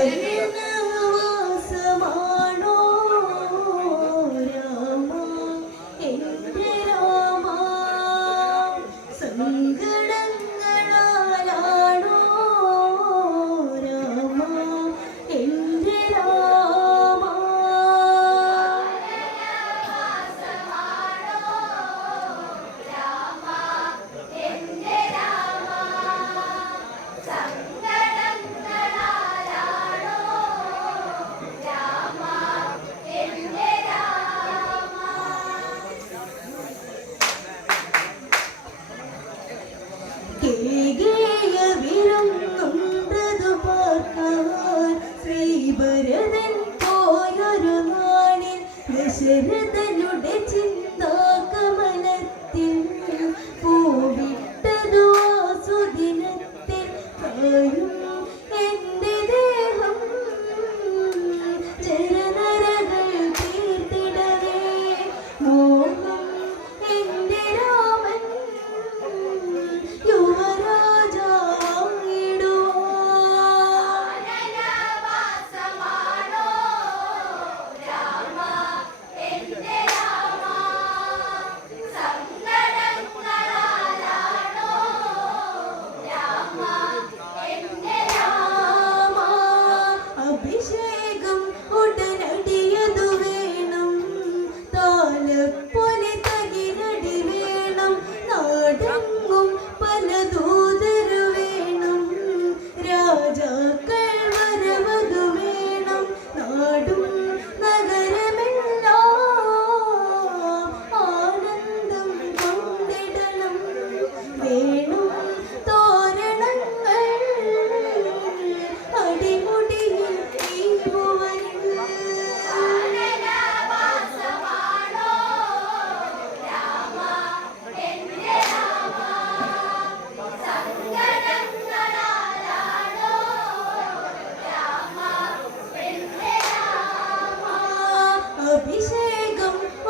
Amen. ദശരഥനുടെ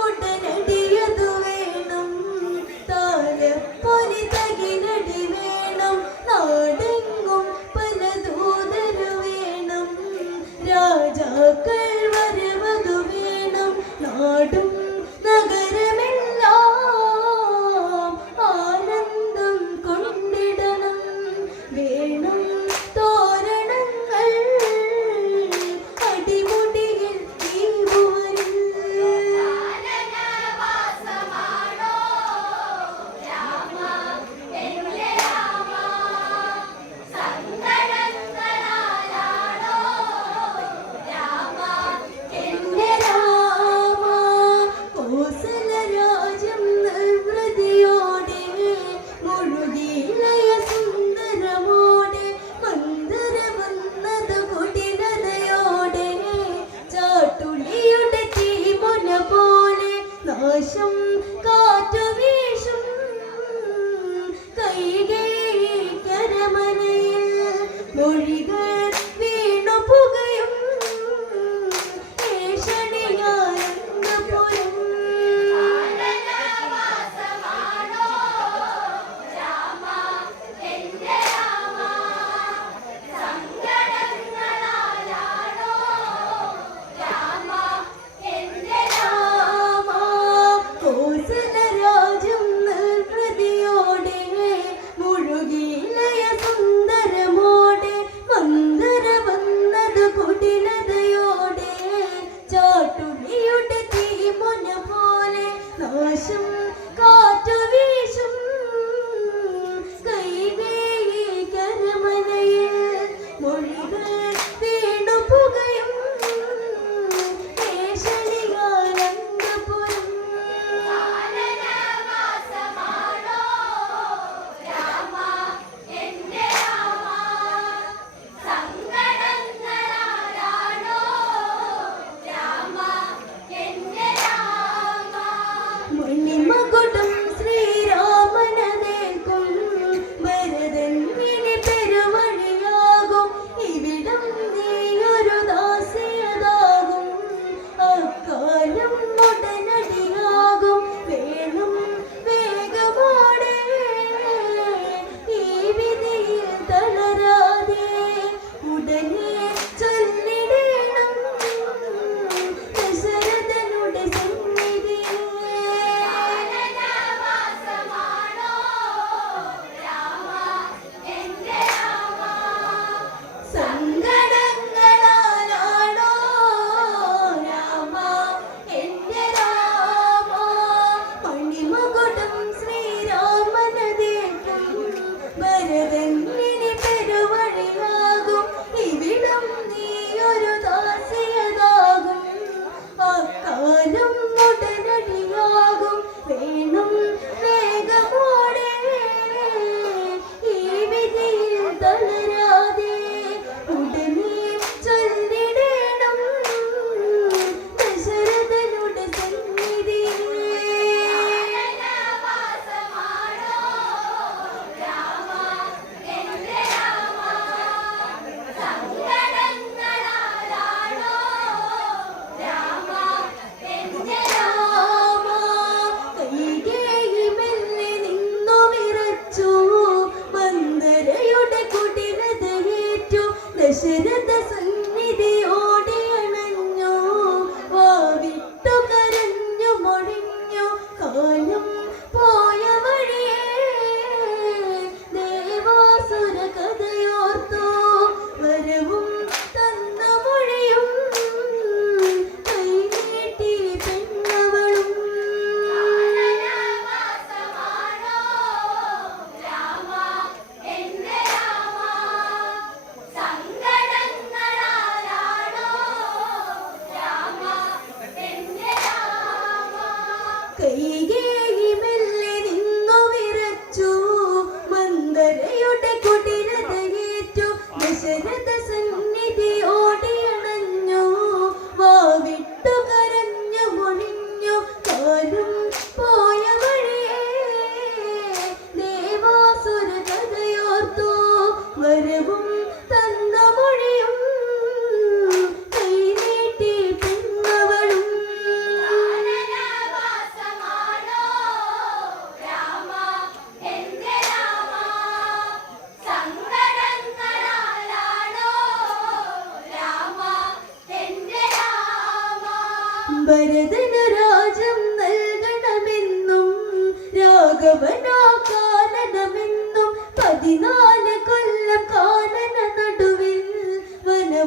അഭിഷേകം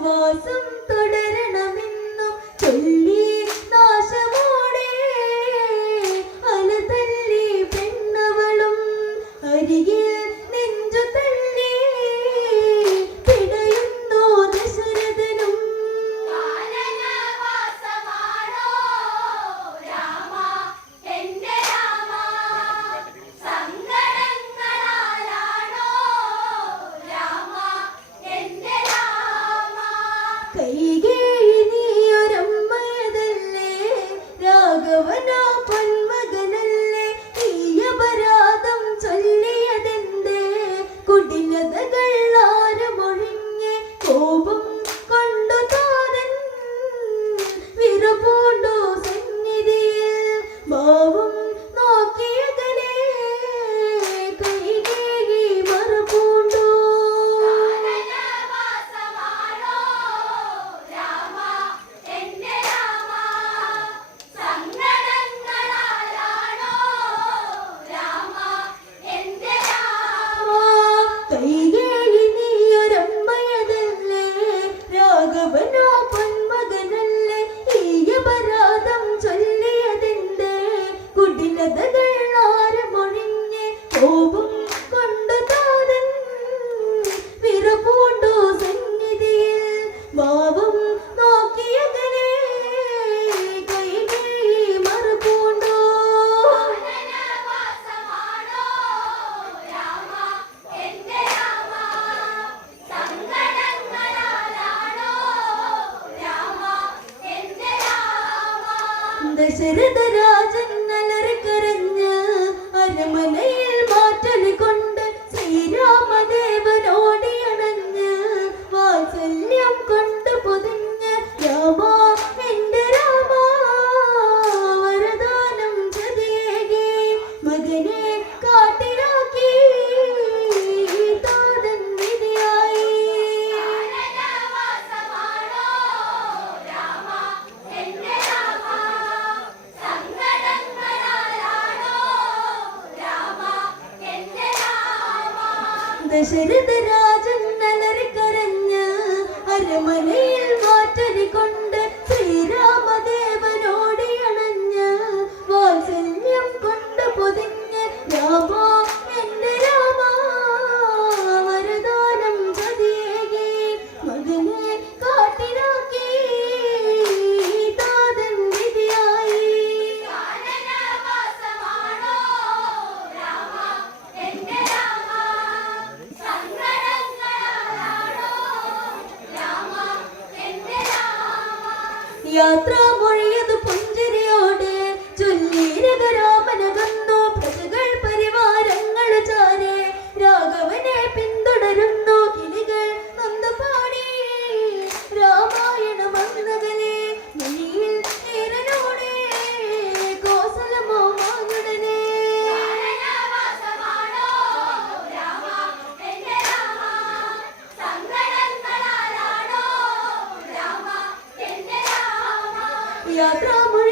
కోసం ദശരഥ രാജൻ കരഞ്ഞ അരമനയിൽ я драма.